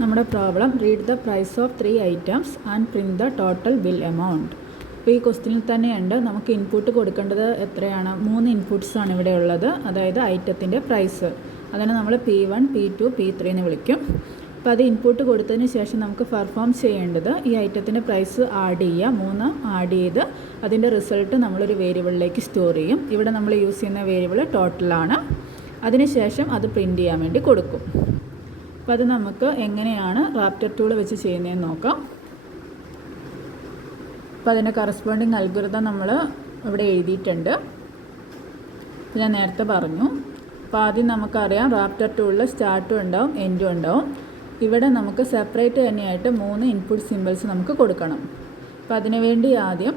നമ്മുടെ problem read the price of 3 items and print the total bill amount. അപ്പോൾ ഈ ക്വസ്റ്റ്യനിൽ തന്നെയുണ്ട് നമുക്ക് ഇൻപുട്ട് കൊടുക്കേണ്ടത് എത്രയാണ്. 3 ഇൻപുട്ട്സാണ് ഇവിടെ ഉള്ളത്. അതായത് ഐറ്റത്തിൻ്റെ പ്രൈസ്, അതിനെ നമ്മൾ P1, P2, P3 എന്ന് വിളിക്കും. അപ്പോൾ അത് ഇൻപുട്ട് കൊടുത്തതിന് ശേഷം നമുക്ക് പെർഫോം ചെയ്യേണ്ടത് ഈ ഐറ്റത്തിൻ്റെ പ്രൈസ് ആഡ് ചെയ്യുക. 3 ആഡ് ചെയ്ത് അതിൻ്റെ റിസൾട്ട് നമ്മളൊരു വേരിയബിളിലേക്ക് സ്റ്റോർ ചെയ്യും. ഇവിടെ നമ്മൾ യൂസ് ചെയ്യുന്ന വേരിയബിൾ ടോട്ടലാണ്. അതിനുശേഷം അത് പ്രിൻറ്റ് ചെയ്യാൻ വേണ്ടി കൊടുക്കും. അപ്പോൾ അത് നമുക്ക് എങ്ങനെയാണ് റാപ്റ്റർ ടൂൾ വെച്ച് ചെയ്യുന്നതെന്ന് നോക്കാം. അപ്പോൾ അതിൻ്റെ കറസ്പോണ്ടിങ് അൽഗോരിതം നമ്മൾ ഇവിടെ എഴുതിയിട്ടുണ്ട്. ഞാൻ നേരത്തെ പറഞ്ഞു. അപ്പോൾ ആദ്യം നമുക്കറിയാം റാപ്റ്റർ ടൂളിൽ സ്റ്റാർട്ടും ഉണ്ടാവും എൻഡും ഉണ്ടാവും. ഇവിടെ നമുക്ക് സെപ്പറേറ്റ് തന്നെയായിട്ട് 3 ഇൻപുട്ട് സിമ്പിൾസ് നമുക്ക് കൊടുക്കണം. അപ്പോൾ അതിനു വേണ്ടി ആദ്യം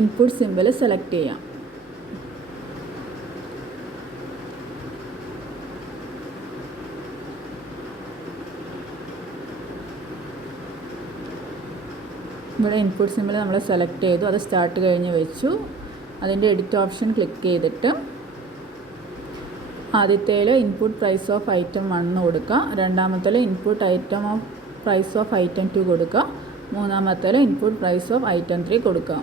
ഇൻപുട്ട് സിമ്പിൾ സെലക്ട് ചെയ്യാം. ഇവിടെ ഇൻപുട്ട് സിമ്പിൾ നമ്മൾ സെലക്ട് ചെയ്തു. അത് സ്റ്റാർട്ട് കഴിഞ്ഞ് വെച്ചു. അതിൻ്റെ എഡിറ്റ് ഓപ്ഷൻ ക്ലിക്ക് ചെയ്തിട്ട് ആദ്യത്തേൽ ഇൻപുട്ട് പ്രൈസ് ഓഫ് ഐറ്റം 1 കൊടുക്കുക. രണ്ടാമത്തേൽ input item of price of item 2 കൊടുക്കുക. മൂന്നാമത്തേൽ ഇൻപുട്ട് പ്രൈസ് ഓഫ് ഐറ്റം 3 കൊടുക്കുക.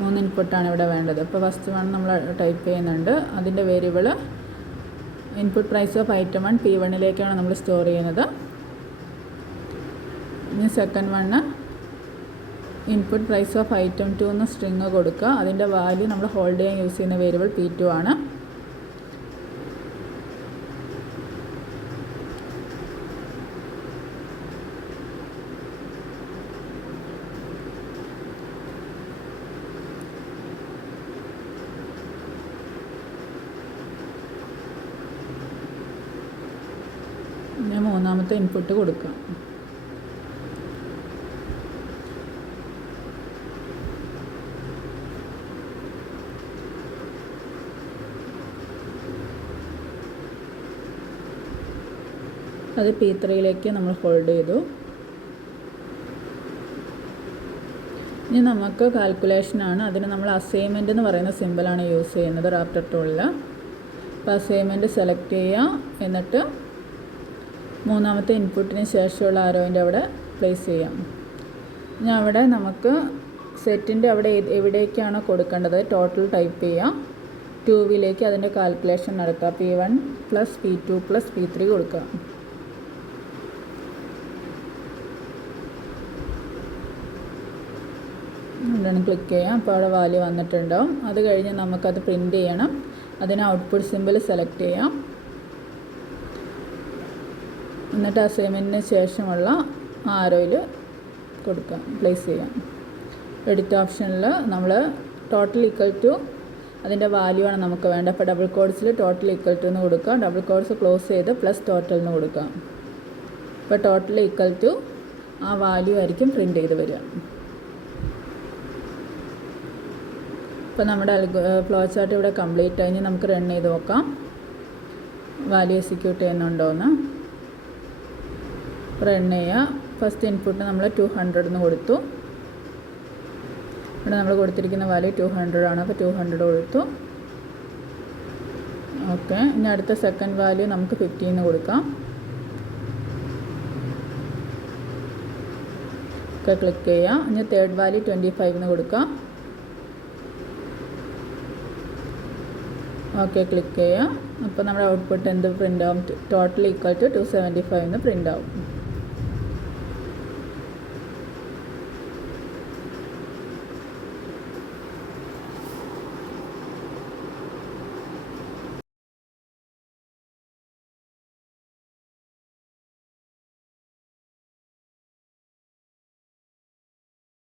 മൂന്ന് ഇൻപുട്ടാണ് ഇവിടെ വേണ്ടത്. അപ്പോൾ ഫസ്റ്റ് 1 നമ്മൾ ടൈപ്പ് ചെയ്യുന്നുണ്ട്. അതിൻ്റെ variable input price of item 1 P1ലേക്കാണ് നമ്മൾ സ്റ്റോർ ചെയ്യുന്നത്. ഇനി second 1 input price of item 2 എന്ന് സ്ട്രിങ് കൊടുക്കുക. അതിൻ്റെ വാല്യൂ നമ്മൾ ഹോൾഡ് ചെയ്യാൻ യൂസ് ചെയ്യുന്ന വേരിയബിൾ P2 ആണ്. ഇനി മൂന്നാമത്തെ ഇൻപുട്ട് കൊടുക്കാം. അത് P3ലേക്ക് നമ്മൾ ഹോൾഡ് ചെയ്തു. ഇനി നമുക്ക് കാൽക്കുലേഷനാണ്. അതിന് നമ്മൾ അസൈൻമെൻറ്റ് എന്ന് പറയുന്ന സിമ്പിളാണ് യൂസ് ചെയ്യുന്നത് റാപ്റ്റർ ടൂളിൽ. അപ്പോൾ അസൈൻമെൻറ്റ് സെലക്ട് ചെയ്യുക. എന്നിട്ട് മൂന്നാമത്തെ ഇൻപുട്ടിന് ശേഷമുള്ള ആരോവിൻ്റെ അവിടെ പ്ലേസ് ചെയ്യാം. ഇനി അവിടെ നമുക്ക് സെറ്റിൻ്റെ അവിടെ എവിടേക്കാണോ കൊടുക്കേണ്ടത് ടോട്ടൽ ടൈപ്പ് ചെയ്യാം. 2ലേക്ക് അതിൻ്റെ കാൽക്കുലേഷൻ നടക്കുക. P1 + P2 + P3 കൊടുക്കുക. രണ്ടും ക്ലിക്ക് ചെയ്യാം. അപ്പോൾ അവിടെ വാല്യൂ വന്നിട്ടുണ്ടാവും. അത് കഴിഞ്ഞ് നമുക്കത് പ്രിൻറ്റ് ചെയ്യണം. അതിന് ഔട്ട്പുട്ട് സിമ്പിൾ സെലക്ട് ചെയ്യാം. എന്നിട്ട് അസൈൻമെൻറ്റിന് ശേഷമുള്ള ആരോയിൽ കൊടുക്കാം, പ്ലേസ് ചെയ്യാം. എഡിറ്റ് ഓപ്ഷനിൽ നമ്മൾ ടോട്ടൽ ഈക്വൽ ടു അതിൻ്റെ വാല്യൂ ആണ് നമുക്ക് വേണ്ട. അപ്പോൾ ഡബിൾ കോഡ്സിൽ ടോട്ടൽ ഈക്വൽ ടു എന്ന് കൊടുക്കുക. ഡബിൾ കോഡ്സ് ക്ലോസ് ചെയ്ത് പ്ലസ് ടോട്ടൽ എന്ന് കൊടുക്കുക. അപ്പോൾ ടോട്ടൽ ഈക്വൽ ടു ആ വാല്യൂ ആയിരിക്കും പ്രിൻറ്റ് ചെയ്ത് വരിക. ഇപ്പോൾ നമ്മുടെ ഫ്ലോ ചാർട്ട് ഇവിടെ കംപ്ലീറ്റ് ആയി. നമുക്ക് റൺ ചെയ്ത് നോക്കാം വാല്യൂ എക്സിക്യൂട്ട് ചെയ്യുന്നുണ്ടോയെന്ന്. റൺ ചെയ്യുക. ഫസ്റ്റ് ഇൻപുട്ട് നമ്മൾ 200 എന്ന് കൊടുത്തു. ഇവിടെ നമ്മൾ കൊടുത്തിരിക്കുന്ന വാല്യൂ 200 ആണ്. അപ്പോൾ 200 കൊടുത്തു. ഓക്കെ. ഇനി അടുത്ത സെക്കൻഡ് വാല്യൂ നമുക്ക് 50 എന്ന് കൊടുക്കാം. ഒക്കെ ക്ലിക്ക് ചെയ്യുക. ഇനി തേർഡ് വാല്യൂ 25 എന്ന് കൊടുക്കാം. ഓക്കെ, ക്ലിക്ക് ചെയ്യുക. അപ്പോൾ നമ്മുടെ ഔട്ട്പുട്ട് എന്ത് പ്രിൻ്റ് ആവും? ടോട്ടൽ ഈക്വൽ ടു 275 എന്ന് പ്രിൻ്റ് ആവും.